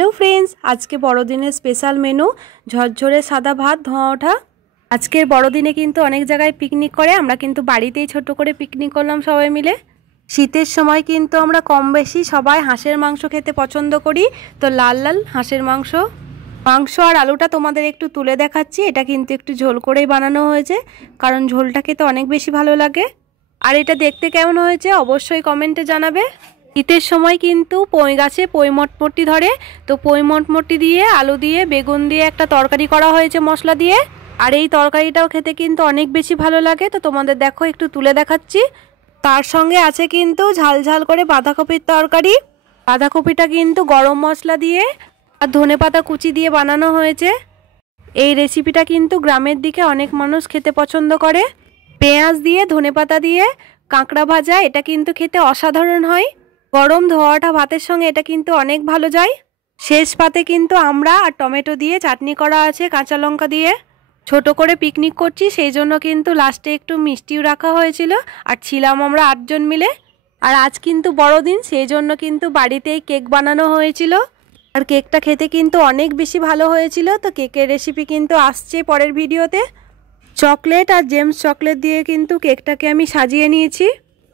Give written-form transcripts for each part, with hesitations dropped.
Hello friends, आज के बड़ोदिने special menu झरझरे सादा भात धोआ ओठा। आजकेर बड़ोदिने किन्तु अनेक जगह पिकनिक करे, आमरा किन्तु बाड़ीतेई छोटो करे पिकनिक करलाम सबाई मिले। शीतेर समय किन्तु आमरा कम बेशी सबाई हाঁসের मांस खेते पछंद करी। तो लाल लाल हाঁসের मांस और आलूटा तोमादेर एकटु तुले देखाच्छि। एटा किन्तु एकटु झोल करेई बानानो हयेछे, कारण झोलटा खेते अनेक बेशी भालो लागे। और एटा देखते केमन हयेछे अवश्यई कमेंटे जानाबे। शीतेर समय किन्तु पई गाছে पई मटमटी धरे, तो पई मटमटी दिए आलू दिए बेगुन दिए एक तरकारी करा हयेछे मशला दिए। और এই তরকারিটাও খেতে কিন্তু অনেক বেশি ভালো লাগে। তো তোমাদের দেখো একটু তুলে দেখাচ্ছি। তার সঙ্গে আছে কিন্তু ঝাল ঝাল করে বাঁধাকপির তরকারি। বাঁধাকপিটা কিন্তু গরম মশলা দিয়ে আর ধনেপাতা কুচি দিয়ে বানানো হয়েছে। এই রেসিপিটা কিন্তু গ্রামের দিকে অনেক মানুষ খেতে পছন্দ করে। পেঁয়াজ দিয়ে ধনেপাতা দিয়ে কাঁকড়া ভাজা, এটা কিন্তু খেতে অসাধারণ হয়। গরম ধোয়াটা ভাতের সঙ্গে এটা কিন্তু অনেক ভালো যায়। শেষ পাতে কিন্তু আমরা আর টমেটো দিয়ে চাটনি করা আছে কাঁচা লঙ্কা দিয়ে। ছোট করে পিকনিক করছি সেই জন্য কিন্তু লাস্টে একটু মিষ্টিও রাখা হয়েছিল। আর ছিলাম আমরা 8 জন মিলে। আর আজ কিন্তু বড়দিন, সেই জন্য কিন্তু বাড়িতেই কেক বানানো হয়েছিল। আর কেকটা খেতে কিন্তু অনেক বেশি ভালো হয়েছিল। তো কেকের রেসিপি কিন্তু আসছে পরের ভিডিওতে। চকলেট আর জেমস চকলেট দিয়ে কিন্তু কেকটাকে আমি সাজিয়ে নিয়েছি।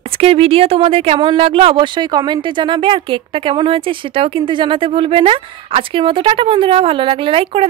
আজকের ভিডিও তোমাদের কেমন লাগলো অবশ্যই কমেন্টে জানাবে। আর কেকটা কেমন হয়েছে সেটাও কিন্তু জানাতে ভুলবে না। আজকের মতো টাটা বন্ধুরা, ভালো লাগলে লাইক করে